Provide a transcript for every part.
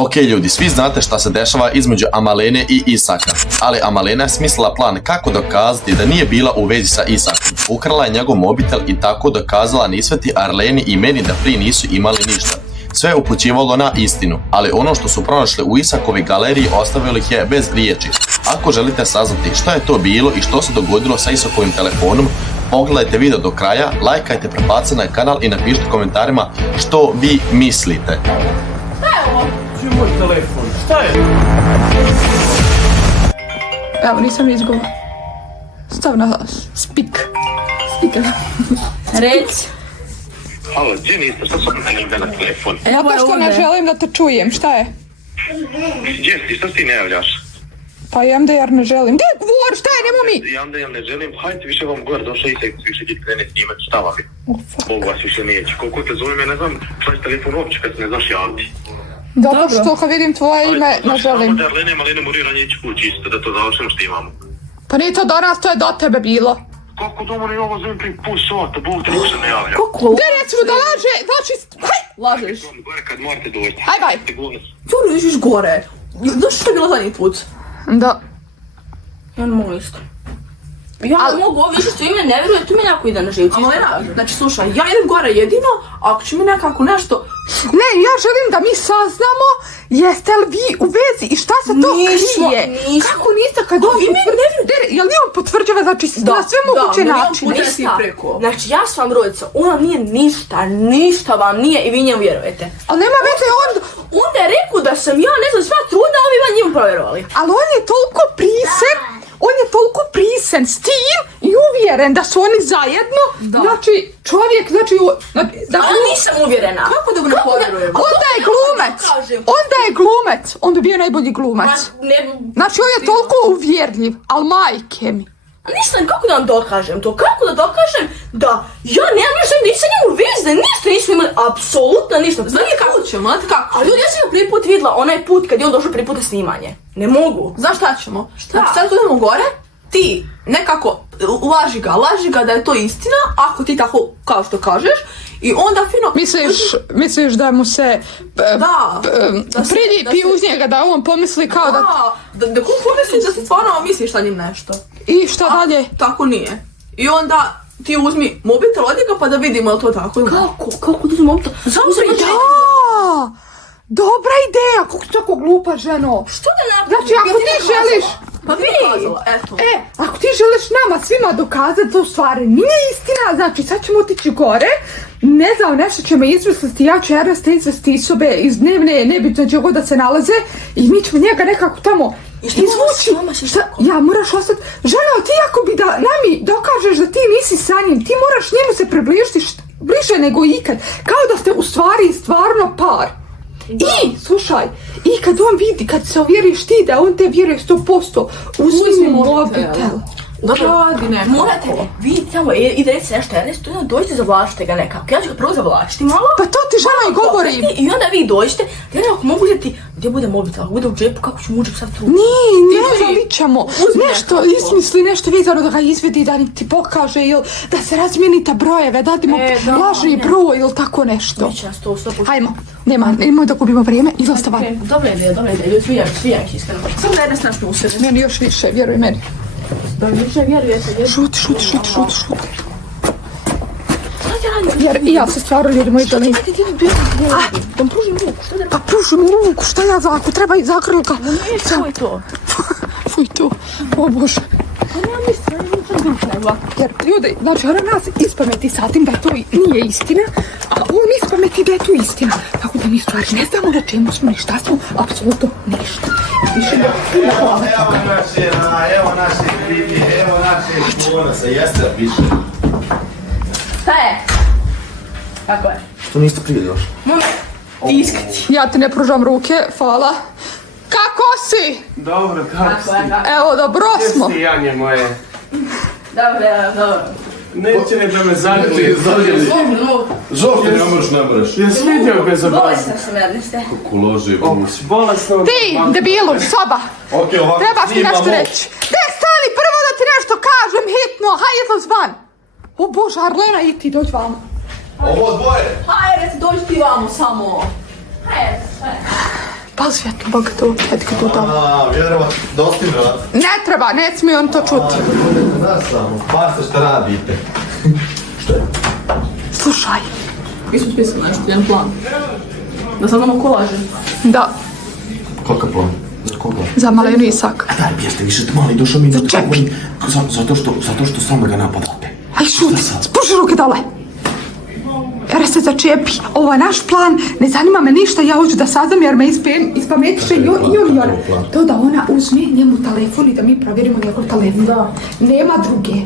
Ok ljudi, svi znate šta se dešava između Amalene i Isaka, ali Amalena je smislila plan kako dokazati da nije bila u vezi sa Isakom. Ukrala je njegov mobitel i tako dokazala Nisveti, Arleni i meni da prije nisu imali ništa. Sve je upućivalo na istinu, ali ono što su pronašli u Isakovi galeriji ostavilo ih je bez riječi. Ako želite saznati šta je to bilo i što se dogodilo sa Isakovim telefonom, pogledajte video do kraja, lajkajte, prepacite na kanal i napišite u komentarima što vi mislite. Šta je ovo? Čiji moj telefon? Šta je? Evo, nisam izgovor. Stav na speaker. Reci. Halo, gdje niste? Što sam meni ide na telefon? Zato što ne želim da te čujem, šta je? Gdje si? Što ti ne javljaš? Pa jem da jer ne želim. Gdje govor, šta je, nemo mi? Ja ne želim, hajde više vam gore, došla i se više ti krene snimat, šta vam je? Bog vas više neće. Koliko te zovem, ja ne znam, šta je telefon uopće kad se ne znaš javiti. Dobro, što kad vidim tvoje ime, ne želim. Samo da Arlene mori ranije kući isto, da to završimo što imamo. Pa nije to do nas, to je do tebe bilo. Kako domori ovo zovem prije pol sata, Bog te se ne javlja. Gdje recimo da laže, znači, haj! Lažeš. Gore kad morate doći. Haj, baj. Curu, išiš gore. Znaš što je bilo zadnji put? Da. Ja ne mogu isto. Ja ne mogu ovo više što ime ne vjeruje, tu mi nekako ide na živci. Amalena, znači slušaj, ja idem gore jedino, ako će mi nekako nešto... Ne, ja želim da mi saznamo jeste li vi u vezi i šta se to krije. Kako niste kad on potvrđuje? Jel li on potvrđava znači na sve moguće načine? Ništa. Znači ja sam vam rodica, ona nije ništa vam nije i vi njemu vjerujete. Ali nema veze Onda je rekao da sam ja, ne znam, sva trudna, a vi vam njemu provjerovali. ali on je toliko prisen s tim i uvjeren da su oni zajedno, znači čovjek, znači... Ali nisam uvjerena. Kako da ne povjerujem? Onda je glumac, on bi bio najbolji glumac. Znači on je toliko uvjerljiv, ali majke mi. Ništa, kako da vam dokažem to? Kako da dokažem da ja nemam ništa, nisam njemu veze, ništa nismo imali, apsolutno ništa. Znate kako ćemo, znate kako? Ali ljudi, ja sam ga prvi put vidjela onaj put kad je on došao prvi put na snimanje. Ne mogu. Znaš šta ćemo? Znači sad kad idemo gore, ti nekako laži ga da je to istina, ako ti tako kao što kažeš, i onda fino... Misliš da mu se prilipi uz njega, da on pomisli kao da... Da ko pomisli da se stvarno misliš sa njim nešto. I šta dalje? Tako nije. I onda ti uzmi mobitel od njega pa da vidimo je li to tako ili ne. Kako ti uzmi mobitel? Da! Dobra ideja, kako ti tako glupa ženo. Što da napravim? Znači ako ti želiš... Pa vidi! Ako ti želiš nama svima dokazati da u stvari nije istina, znači sad ćemo otići gore, ne znam, nešto ćemo izmisliti, ja ću Ernesta izvesti iz sobe, iz dnevne, nebitno će god da se nalaze i mi ćemo njega nekako tamo izvući. Ja moraš ostati, žena, ti ako bi da nami dokažeš da ti nisi sa njim, ti moraš njemu se približiti bliže nego ikad, kao da ste u stvari stvarno par. I, slušaj, i kad on vidi, kad se uvjeriš ti da on te vjeruje 100%, uzmi mobitel. Radi nekako. Morate, vi samo idete se nešto Ernestu, onda dođite zavlačite ga nekako. Ja ću ga prvo zavlačiti malo. Pa to ti žena i govorim. I onda vi dođete, ja nekako mogu uzeti, gdje bude mobitel, ako bude u džepu, kako ću muđu sad truti. Ne zaličamo. Nešto izmisli, nešto vezano da ga izvedi, da ti pokaže, ili da se razmijenite brojeve, da ti mu laži broj ili tako nešto. Neće nas to 100%. Hajmo, nemoj da gubimo vrijeme, izlasta van. Dobra ideja, svijem ih iskreno. Samo da Ernest naš ne usredi. Meni još više, vjeruj meni. Da više vjerujete. Šuti. Jer i ja se stvarno ljudi moji želim. Da mu pružim ruku, što da Pa pruži mi ruku, šta ja za ako treba i zakrlka. Fuj to. Fuj to, o Bože. Pa nema mislim, treba. Jer ljudi, znači ona nas ispameti sa tim da to nije istina, a on ispameti da je to istina. Tako da mi stvari ne znamo na čemu smo ni šta smo, apsolutno ništa. Više ne hvala. Evo naše krivnje, evo naše bonusa, jeste više. Šta je? Kako je? Što niste prije došli? Tiskati. Ja ti ne pružam ruke, hvala. Kako si? Dobro, kako si? Evo, dobro smo. Gdje si, Janje moje? Dobro. Neće ne da me zagrli. Žovke ne možeš nabraš. Jesi vidio bezobrazno? Bolesna sam, Erneste. Kako loži, Si bolesno. Ti, debilu, soba. Trebaš mi nešto reći. Gdje stani, prvo da ti nešto kažem, hitno, hajde to zvan. O Bože, Arlena, i ti dođi vamo. Ovo dvoje. Hajde, dođi ti vamo samo. Hajde. Pali svjetlo, Boga to, ajde kad tu tamo. Vjerovat, dosti vrat. Ne treba, ne smije on to čuti. Nas samo, pa se šta radite? Slušaj. Mi smo spisali nešto, jedan plan. Da sad imamo kolaže. Da, Kolika plan? Za koga? za Malenu i Isaka. A daj, biste više mali, došao mi Začepi. zato što samo ga napadate. Aj šuti, spuši ruke dole. Jer se začepi. Ovo je naš plan, ne zanima me ništa, ja hoću da saznam jer me ispametiše i on i ona. To da ona uzme njemu telefon i da mi provjerimo njegov telefon. Da. Nema druge.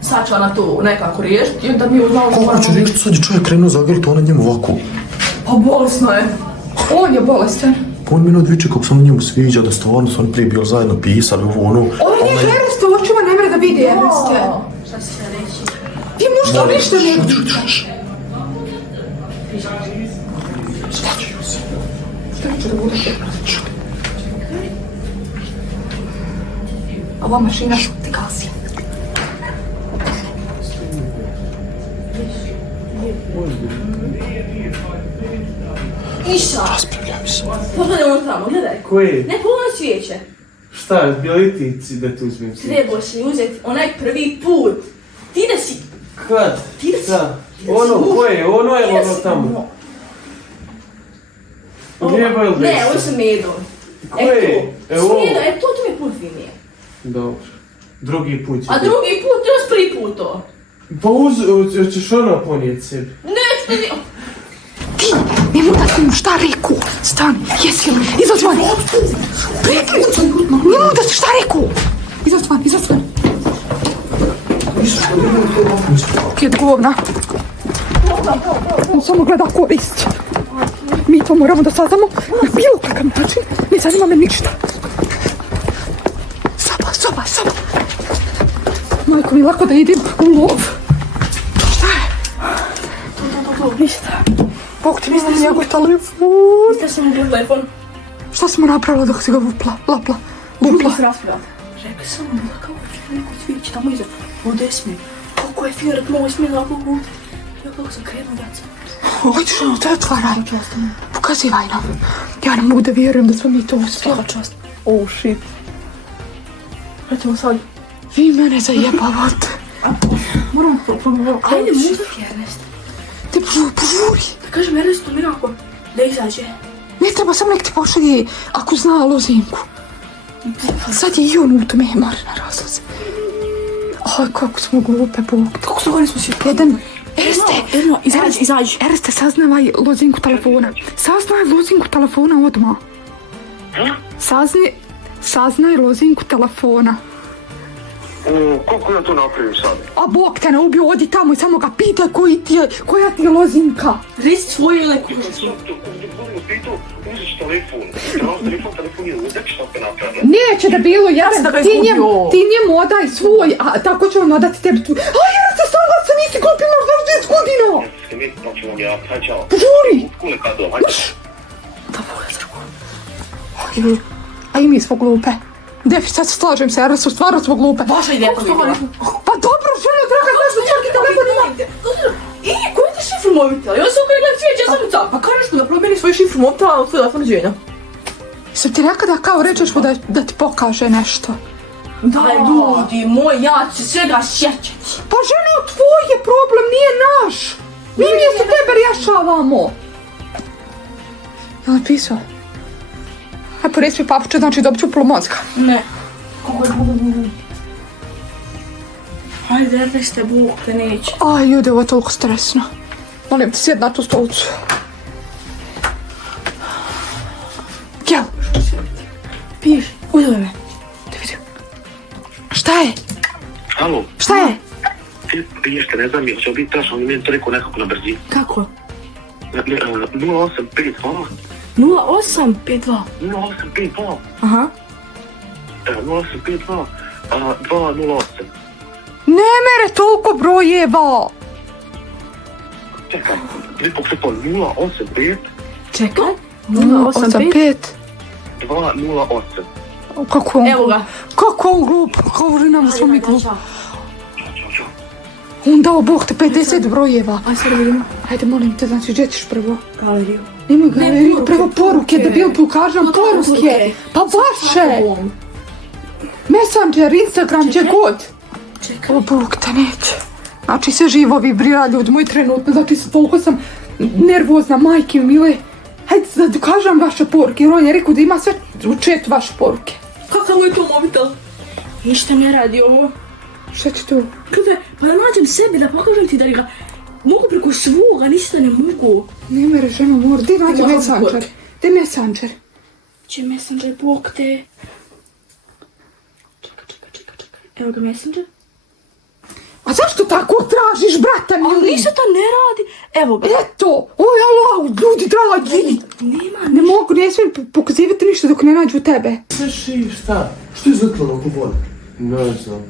Sad će ona to nekako riješiti i onda mi uznalo što Kako će riješiti, sad je čovjek krenuo zagrliti, ona njemu ovako. Pa bolesno je. On je bolestan. On mi odviče kako sam njemu sviđa, da stvarno su oni prije bili zajedno pisali ovo ono. Ovo nije Erneste, u očima ne mre da vidi Erneste. Šta će se reći? Ti možda ništa ne vidi. Šta će da bude? Ova mašina šuti gasi. Iša! Raspravljaju se. Pogledaj ono tamo, gledaj. Koji? Ne pogledaj svijeće. Šta, bilitici da tu uzmem si? Trebaš mi uzeti onaj prvi put. Ti da si... Kad? Ti da si... Da. ti da si Ono, muž. koje? Ono Ti je da ono si- tamo. Ovo. Gdje je Bojl Ne, Desa? ovo sam medom. Koje? E Evo to. ovo. Smijedo, e to mi je put vinije. Dobro. Drugi put će A biti. drugi put, to je prvi put to. Pa ćeš ono ponijeti sebi. Neću ti... Ti, nemo da ti mu šta reku. Stani, jesi li? Izlaz van. Nemo da ti šta reku. Izlaz van, izlaz van. Kjed govna. On samo gleda korist. Mi to moramo da saznamo na bilo kakav način. Ne zanima me ništa. Soba. Majko mi, lako da idem u lov. Šta je? Ništa. Bog ti mislim njegov telefon. Mislila sam mu telefon. Šta smo napravila dok si ga lupla? Lupla se raspravila. Rekli sam mu da kao je neko svijeći tamo iza. Ovdje sme. Kako je firat, mogo sme na kogu. Ja kako sam krenuo djeca. Hoćeš ono te otvaraj. Pokazivaj nam. Ja ne mogu da vjerujem da smo mi to uspjeli. Svaka čast. Oh shit. Hoćemo sad. Vi mene zajebavate. Moram pogledati. Ajde, muzak Ernest. Ti požuri. Da kažem Ernestu Mirako da izađe. Ne treba sam nek ti pošalje ako zna lozinku. Sad je i on u tome marina razlaze. Aj, kako smo glupe, Bog. Kako su oni smo svi? Jedan... Erste, izađi. Erste, saznavaj lozinku telefona. Saznaj lozinku telefona odmah. Saznaj lozinku telefona. Kako ja to napravim sad? A Bog te ne ubio, odi tamo i samo ga pitaj koja ti je lozinka. Reci svoju ili neku. Uziš telefon. Telefon je uzak, šta ste napravili? Neće da bilo sam jedan, ga ti izgubio. njemu odaj svoj, a tako će on odati tebi tu. A ja se stala se nisi kupila znaš 10 godina. Ste mi, pa ću vam ja, čao. Požuri. Kule kad dom, hajde. Da Boga zrgu. A i mi smo glupe. Defi, sad se slažem se, jer su stvarno smo glupe. Vaša ideja to bila. Pa dobro, žena draga, znaš da svaki telefon ima. Koji ti šifru mobitela? Ja sam koji gledam svijeća, ja sam u cap. Pa kažeš mu da promijeni svoju šifru mobitela u telefon uđenja. Sam ti rekao da kao rečeš mu da ti pokaže nešto. Daj ljudi moj, ja ću se svega sjećati. Pa ženo, tvoj je problem, nije naš. Mi mjesto tebe rješavamo. Je li pisao? Aj, poreci mi papuče, znači dobit ću mozga. Ne. Hajde, Erneste, Bog te neće. Aj, ljudi, ovo je toliko stresno. Molim te, sjed na tu stolicu. Jel? Piši, uzove me. Da vidim. Šta je? Halo, Šta je? piješke, ne znam, jel će biti taš, on je meni to rekao nekako na brzinu. Kako? 0852 0852. 0852 Aha. 0852 208. Ne mere toliko brojeva. Čekaj, pripog se po 085 Čekaj. 085. 208. Kako on Evo ga. Kako on glup, kako nam smo mi glup. Čao. Onda o Bog te 50 brojeva. Aj sad vidimo. Hajde, molim te, znači, gdje ćeš prvo? Galeriju. Nemoj galeriju, poruke. prvo poruke, da bil pokažem poruke. Pa vaše! Messenger, Instagram, gdje god. Čekaj. O Bog te neće. Znači, sve živo vibrira, ljudi moji trenutno, znači, toliko sam nervozna, majke mile. Hajde da dokažem vaše poruke, jer on je rekao da ima sve u chatu vaše poruke. Kakav je to mobitel? Ništa ne radi ovo. Šta će to? Kada, pa da nađem sebi, da pokažem ti da ga mogu preko svoga, ništa ne mogu. Nema režima, mora. Gdje nađe Ima Messenger? poruke. Gdje Messenger? Če Messenger, Bog te. Čekaj. Evo ga Messenger. A zašto tako tražiš, brata mi? Ali ništa to ne radi. Evo ga. Eto! Oj, Allah, ljudi dragi! Ne mogu, ne smijem pokazivati ništa dok ne nađu tebe. Znaš i šta? Što je izletilo oko vode? Ne znam.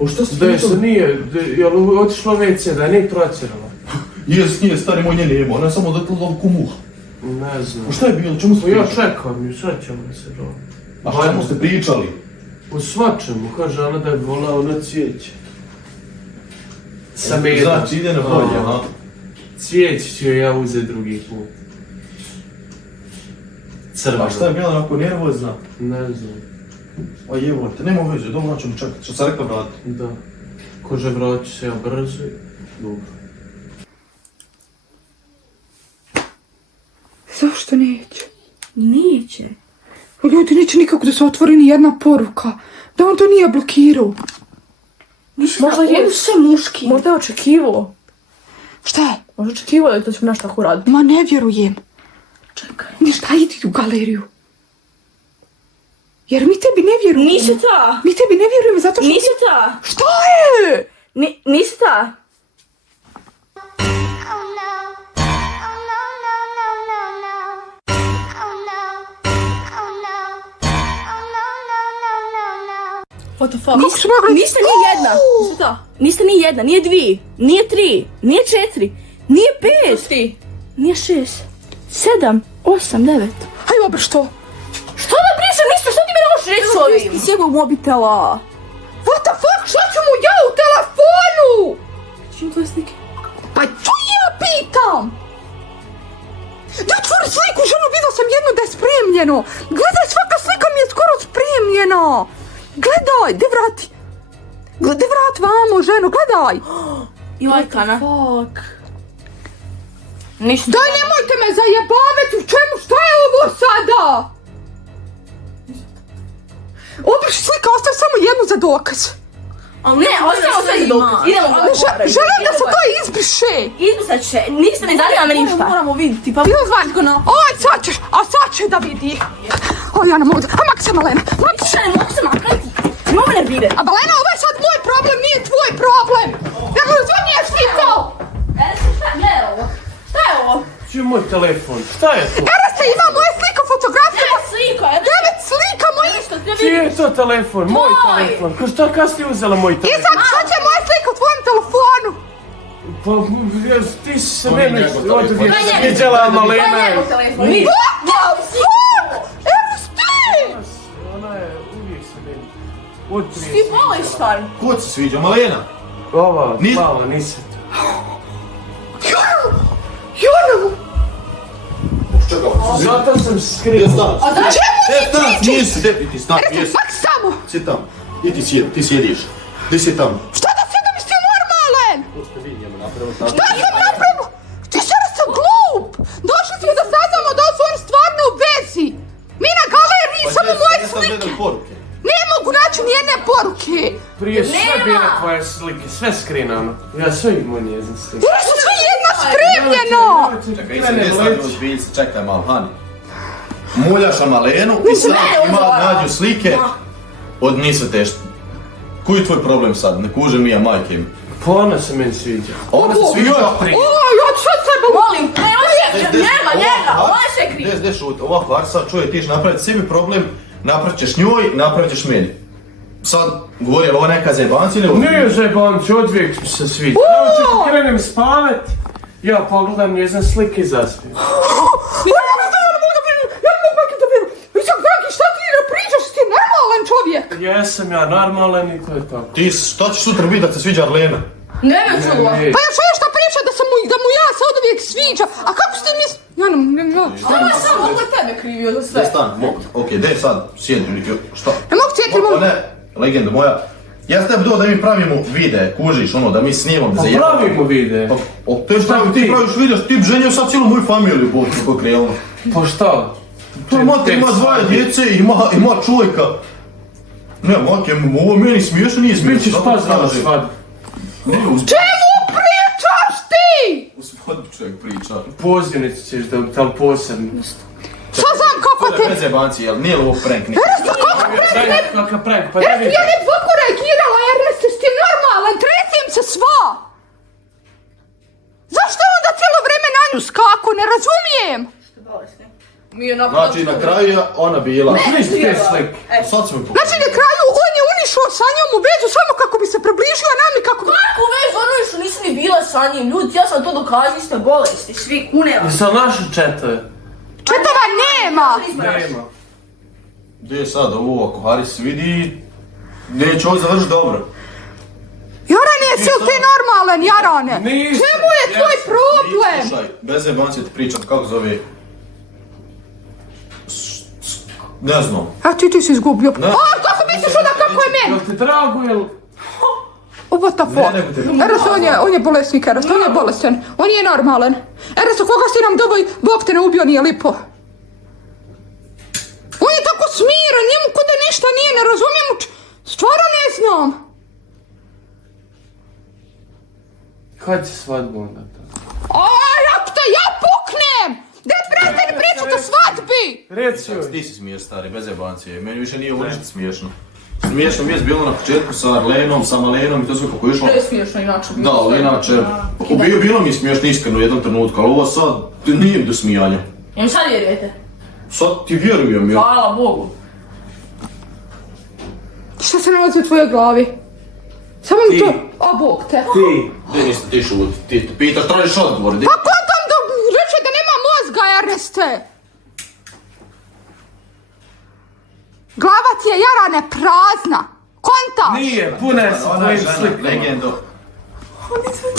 O što ste da se nije, jel otišla u WC, da je nije procjerala? Jes, nije, stari moj nje nema, ona je samo dotlala oko muha. Ne znam. A šta je bilo, čemu ste Ja pričali? čekam i sve ćemo se do... A čemu ste pričali? U svačemu, kaže ona da je volao na cvijeće. Sa medom. Znači, ide na polje, aha. Cvijeće ću ja uzeti drugi put. Crveno. A šta je bila onako nervozna? Ne znam. A jevo te, nema veze, dobro ćemo čekati, što sam rekla brate. Da. Kože vraći se ja brzo i... Dobro. Zašto neće? Neće. Ljudi, neće nikako da se otvori ni jedna poruka. Da on to nije blokirao. Ništa, Možda je- oni su sve muški. Možda je očekivao. Šta je? Možda očekivao je da ćemo nešto tako raditi. Ma ne vjerujem. Čekaj. Ništa, idi u galeriju. Jer mi tebi ne vjerujemo. Nisi ta. Mi tebi ne vjerujemo zato što... Nisi ta. Šta je? Nisi ta. Oh no. Oh no, no, no, no, no. Oh no. Oh no. Oh no, no, no, no, no. What the fuck? Kako su mogli... Niste ni jedna. Nisi ta. Niste ni jedna, nije dvije, nije tri, nije četiri, nije pet, Ti. nije 6, 7, 8, 9. Hajde obre što? Što da pričam ništa, što ti mi ne možeš reći s ovim? Ti sjebao mobitela. What the fuck? Šta ću mu ja u telefonu? Čim tvoje slike? Pa tu ja pitam! Da otvori sliku, ženu, vidio sam jednu da je spremljeno. Gledaj, svaka slika mi je skoro spremljena. Gledaj, gdje vrati? Gdje vrat vamo, ženo, gledaj. I lajkana. Fuck. Ništa. Daj, nemojte me zajebavati, u čemu, šta je ovo sada? Obriši slika, ostav samo jednu za dokaz. Ali ne, ostavimo sve za dokaz. Idemo ga popraviti. Želim da se to izbriše. Izbrisat će, ništa ne zanima me ništa. Moramo vidjeti. Pa Ilvan, oj, sad ćeš, a sad će da vidi. O, ja ne mogu da, a mak se Malena, mak se. Šta ne mogu se makati? Imamo me nervire. A Malena, ovo je sad moj problem, nije tvoj problem. Nego razumiješ ti to? Šta, gledaj ovo. Šta je ovo? Čuj moj telefon, šta je to? Ereste, ima moja slika, fotografija. Slika, je 9 slika mojih. nešto, te Čiji vidi. je to telefon? Moj Moj. telefon. Ko šta, kad si uzela moj telefon? Isak, šta će moja slika u tvojem telefonu? Pa, ti si se To nije meni njegov telefon. odvijek To je njegov. sviđala, To je Malena. njegov telefon, vidi. What the fuck? Ereste! Ona je uvijek se meni Ti odvijek. voliš stvari. Ko ti se sviđa, Malena? Ova, Nis- mala, nisi to. Jona! Zato sam skrio. Nisi, ti stan, jesi. Mak samo! Sjedi tamo. I ti sjediš. Ti si tamo. Šta da sjedim, si ti normalan? To ste vi njemu napravili. Šta sam napravila? Ti si sam glup! Došli smo da saznamo da su oni stvarno u vezi! Mi na galeriji, samo moje slike! Poruke. Ne mogu naći nijedne poruke! Prije sve Nema. bile tvoje slike, sve skrinano. Ja sve imao njezin slike. Jer su sve jedno spremljeno! Čekaj, ne stavljamo zbiljci, čekaj malo, Hani. Muljaša Malenu i sad ima nađu slike od nisu teško. Koji je tvoj problem sad? Ne kužem ja majke mi. Pa ona se meni sviđa. Ona se sviđa. O, ja ću sad sebe Molim, nema njega, ona se krije. Gdje šut, ova farsa, čuje ti ćeš napraviti sebi problem, napravit ćeš njoj, napravit ćeš meni. Sad, govori, ovo neka zajebanci ili ovo? Nije zajebanci, odvijek mi se sviđa. Evo ću kad krenem spavat, ja pogledam njezin slike i zaspijem. Ja ne mogu da vidim! Isak, dragi, šta ti ne pričaš? Ti normalan čovjek! Jesam ja normalan i to je tako. Ti, šta ćeš sutra biti da te sviđa Arlena? Ne me čulo. Pa još uvijek šta priča da mu ja se od uvijek sviđa. A kako ste mi... Ja ne... Šta je sam mogu tebe krivio za sve? Gdje stan? Okej, gdje sad? Sjedi, šta? Ne mogu cijeti, mogu... Ne, legenda moja. Ja ste do da mi pravimo videe, kužiš, ono, da mi snimamo za Pa pravimo videe. Te šta ti praviš video, ti bi ženio sad cijelu moju familiju, bol, kako krijelo. Pa šta? Pa mati ima dvoje djece, ima čujka. Ne, mati, ovo meni smiješno, nije smiješno. Bićeš pa znala svadbu. Čemu pričaš ti? U svadbu čovjek priča. Pozivnicu ćeš da tam posebno. Šta znam kako te... Bez jebanci, jel? Nije li ovo prank nikad? Kakav prank, pa Ja da vidim. ne dvoku reagirala, Ernest, jesi ti normalan, tretim se sva. Zašto je onda cijelo vrijeme na nju skako, ne razumijem. Znači, na kraju je ona bila. Vidiš te slike? Sad ćemo Znači pokazati. na kraju on je unišao sa njom u vezu samo kako bi se približio nam i kako bi... Kako već ono što nisam ni bila sa njim, ljudi, ja sam to dokazao, ste bolesti, svi kuneva. Za našu četove. Četova nema. Nema. Gdje je sad ovo, ako Haris vidi, neće ovo završiti dobro. Jarane, jesi li ti normalan, Jarane? Nisam. Čemu je tvoj problem? Slušaj, bez jebanci ti pričam kako zove... Ne znam. A ti si izgubio. Ne. A, kako misliš onda kako je meni? Jel ti drago, jel? What the fuck? Ne, nego te... Eras, on je bolesnik, Eras, on je bolestan. On je normalan. Eras, koga si nam doboj, Bog te ne ubio, nije lipo. On je tako smiran, njemu kod da ništa nije, ne razumijem, stvarno ne znam. Kad će svadbu onda? Aj, ja puknem! Da prestani pričat o svadbi! Reci joj. Ti si smiješ, stari, bez jebancije. Meni više nije ovo ništa smiješno. Smiješno mi je bilo na početku sa Arlenom, sa Malenom i to sve kako je išlo. To je smiješno inače. Da, ali inače, bilo mi je smiješno iskreno u jednom trenutku, ali ovo sad nije do smijanja. Jem sad vjerujete? Sad ti vjerujem, ja. Hvala Bogu. Šta se nalazi u tvojoj glavi? Samo mi Ti. to... O, Bog te. Ti. Gdje niste ti šut? Ti pitaš, tražiš odgovor. Pa kontam da reče da nema mozga, Erneste. Glava ti je, Jarane, prazna. Kontaš? Nije, puna je sa tvojim slikama.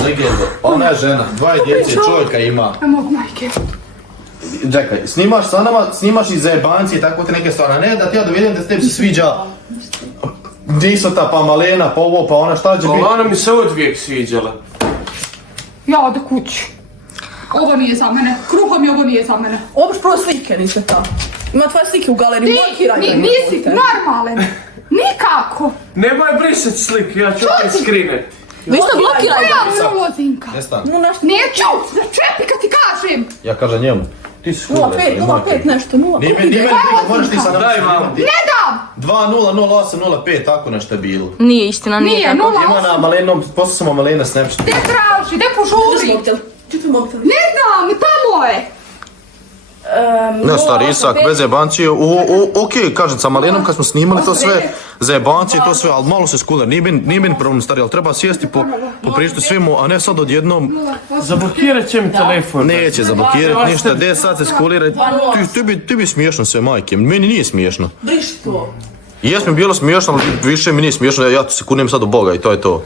Legendo, ona je žena, dvoje djece, čovjeka ima. Ne mogu, majke. Čekaj, snimaš sa nama, snimaš i za jebanci i tako te neke stvari, a ne da ti ja dovedem da se tebi se sviđa Disota, pa Malena, pa ovo, pa ona, šta će biti? Ona mi se odvijek sviđala. Ja ode kući. Ovo nije za mene. Kruhom mi ovo nije za mene. Obiš prvo slike, niste tam. Ima tvoje slike u galeriji, blokiraj me. Nisi normalan. Nikako. Nemoj brisat sliku, ja ću opet screenet. Vi ste blokiraj me. Koja ulozinka? Ne stan. Neću! Začepi kad ti kažem! Ja kažem njemu. Ti si 0,5, 0,5 nešto, 0,5. Nije meni briga, moraš ti sad nam Daj malo. Ne dam! 2-0-0-8-0-5, tako nešto je bilo. Nije istina, Nije, tako. 0,8. Ima na Malenom, poslao sam Malena Snapchat. Gdje traži? Gdje požuri? Mobitel. Čuti mobitel. Ne znam, tamo je! Ne, stari Isak, bez jebancije, okej, kažem, sa Malenom kad smo snimali to sve, za jebancije to sve, ali malo se skuler, nije meni problem, stari, ali treba sjesti po priču svemu, a ne sad odjednom, Zablokirat će mi telefon. neće zablokirati ništa, 10 sad se skulira, ti bi smiješno sve, majke, meni nije smiješno. Briši to. Jes mi bilo smiješno, ali više mi nije smiješno, ja se kunem sad u Boga i to je to.